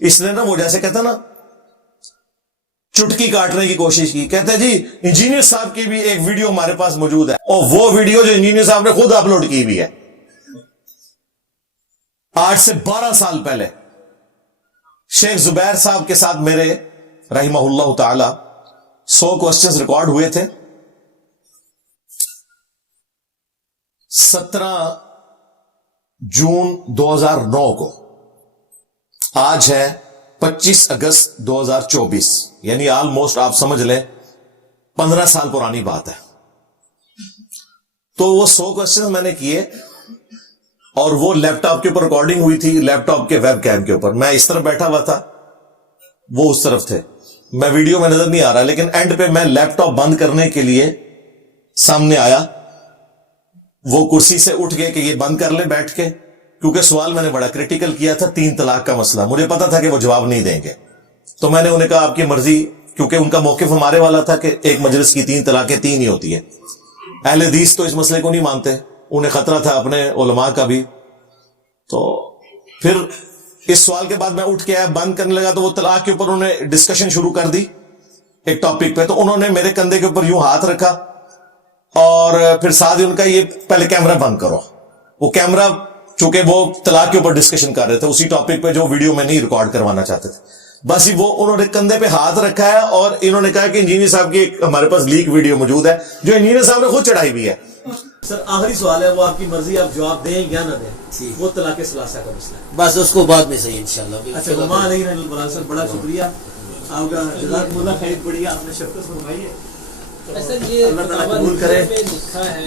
اس نے نا وہ جیسے کہتا نا چٹکی کاٹنے کی کوشش کی. کہتے جی انجینئر صاحب کی بھی ایک ویڈیو ہمارے پاس موجود ہے, اور وہ ویڈیو جو انجینئر صاحب نے خود اپلوڈ کی بھی ہے 8 سے 12 سال پہلے. شیخ زبیر صاحب کے ساتھ میرے رحمہ اللہ تعالی 100 کوسچنز ریکارڈ ہوئے تھے. 17 جون 2009 کو, آج ہے 25 اگست 2024, یعنی آلموسٹ آپ سمجھ لیں 15 سال پرانی بات ہے. تو وہ 100 کوسچنز میں نے کیے, اور وہ لیپ ٹاپ کے اوپر ریکارڈنگ ہوئی تھی, لیپ ٹاپ کے ویب کیم کے اوپر. میں اس طرف بیٹھا ہوا تھا, وہ اس طرف تھے, میں ویڈیو میں نظر نہیں آ رہا, لیکن اینڈ پہ میں لیپ ٹاپ بند کرنے کے لیے سامنے آیا, وہ کرسی سے اٹھ گئے کہ یہ بند کر لیں بیٹھ کے, کیونکہ سوال میں نے بڑا کریٹیکل کیا تھا, 3 طلاق کا مسئلہ. مجھے پتا تھا کہ وہ جواب نہیں دیں گے, تو میں نے انہیں کہا آپ کی مرضی, کیونکہ ان کا موقف ہمارے والا تھا کہ ایک مجلس کی 3 طلاقیں 3 ہی ہوتی ہیں. اہل حدیث تو اس مسئلے کو نہیں مانتے, انہیں خطرہ تھا اپنے علماء کا بھی. تو پھر اس سوال کے بعد میں اٹھ کے بند کرنے لگا, تو وہ طلاق کے اوپر انہوں نے ڈسکشن شروع کر دی ایک ٹاپک پہ. تو انہوں نے میرے کندھے کے اوپر یوں ہاتھ رکھا, اور پھر ساتھ ہی ان کا یہ پہلے کیمرہ بند کرو. وہ کیمرہ چونکہ وہ طلاق کے اوپر ڈسکشن کر رہے تھے اسی ٹاپک پہ جو ویڈیو میں نہیں ریکارڈ کروانا چاہتے تھے, بس وہ انہوں نے کندھے پہ ہاتھ رکھا ہے, اور انہوں نے کہا کہ انجینئر صاحب کی ایک ہمارے پاس لیک ویڈیو موجود ہے جو انجینئر صاحب نے خود چڑھائی بھی ہے. سر آخری سوال ہے, وہ آپ کی مرضی, آپ جواب دیں یا نہ دیں, وہ طلاق ثلاثہ کا مسئلہ ہے. بس اس کو بعد میں صحیح انشاءاللہ. اچھا وما علینا الا البلاغ. سر بڑا شکریہ آپ کا, جزاکم اللہ خیر, بڑھیا آپ نے شفقت فرمائی ہے, اللہ تعالیٰ قبول کرے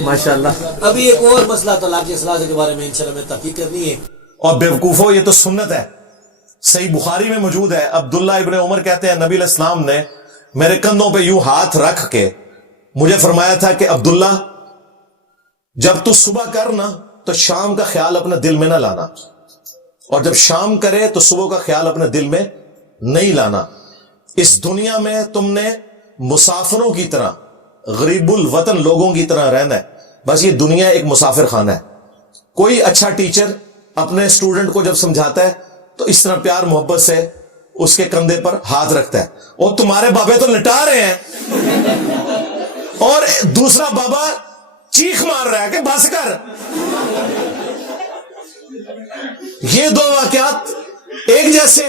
ماشاءاللہ. ابھی ایک اور مسئلہ طلاق ثلاثہ کے بارے میں انشاءاللہ میں تحقیق کرنی ہے. اور بیوقوفو یہ تو سنت ہے, صحیح بخاری میں موجود ہے. عبداللہ ابن عمر کہتے ہیں نبی علیہ السلام نے میرے کندھوں پہ یوں ہاتھ رکھ کے مجھے فرمایا تھا کہ عبداللہ جب تو صبح کرنا تو شام کا خیال اپنے دل میں نہ لانا, اور جب شام کرے تو صبح کا خیال اپنے دل میں نہیں لانا. اس دنیا میں تم نے مسافروں کی طرح, غریب الوطن لوگوں کی طرح رہنا ہے. بس یہ دنیا ایک مسافر خانہ ہے. کوئی اچھا ٹیچر اپنے اسٹوڈنٹ کو جب سمجھاتا ہے تو اس طرح پیار محبت سے اس کے کندھے پر ہاتھ رکھتا ہے. اور تمہارے بابے تو لٹا رہے ہیں, اور دوسرا بابا چیخ مار رہا ہے کہ بس کر. یہ 2 واقعات ایک جیسے.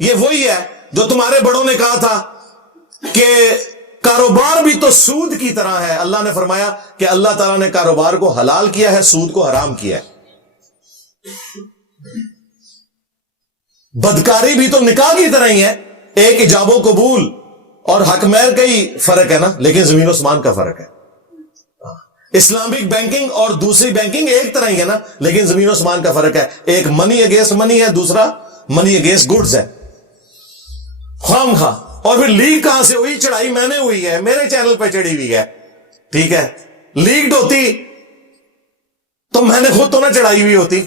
یہ وہی ہے جو تمہارے بڑوں نے کہا تھا کہ کاروبار بھی تو سود کی طرح ہے. اللہ نے فرمایا کہ اللہ تعالیٰ نے کاروبار کو حلال کیا ہے, سود کو حرام کیا ہے. بدکاری بھی تو نکاح کی طرح ہی ہے, ایک ایجاب و قبول اور حق مہر کا ہی فرق ہے نا, لیکن زمین و آسمان کا فرق ہے. اسلامک بینکنگ اور دوسری بینکنگ ایک طرح ہی ہے نا, لیکن زمین و آسمان کا فرق ہے. ایک منی اگینسٹ منی ہے, دوسرا منی اگینسٹ گڈز ہے. خام خواہ. اور پھر لیگ کہاں سے ہوئی؟ چڑھائی میں نے ہوئی ہے, میرے چینل پہ چڑھی ہوئی ہے, ٹھیک ہے. لیگڈ ہوتی تو میں نے خود تو نہ چڑھائی ہوئی ہوتی.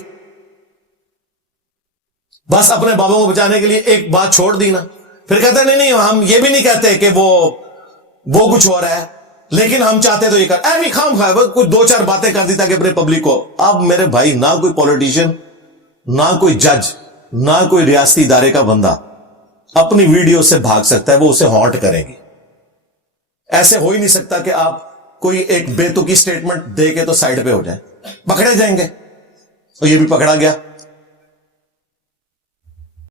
بس اپنے بابا کو بچانے کے لیے ایک بات چھوڑ دی نا. پھر کہتے ہیں نہیں ہم یہ بھی نہیں کہتے کہ وہ کچھ ہو رہا ہے, لیکن ہم چاہتے تو یہ کر ایوی خام خواہ کچھ 2-4 باتیں کر دی تاکہ اپنے پبلک کو. اب میرے بھائی نہ کوئی پولیٹیشین, نہ کوئی جج, نہ کوئی ریاستی ادارے کا بندہ اپنی ویڈیو سے بھاگ سکتا ہے, وہ اسے ہانٹ کریں گے. ایسے ہو ہی نہیں سکتا کہ آپ کوئی ایک بے تکی سٹیٹمنٹ دے کے تو سائڈ پہ ہو جائیں, پکڑے جائیں گے. اور یہ بھی پکڑا گیا.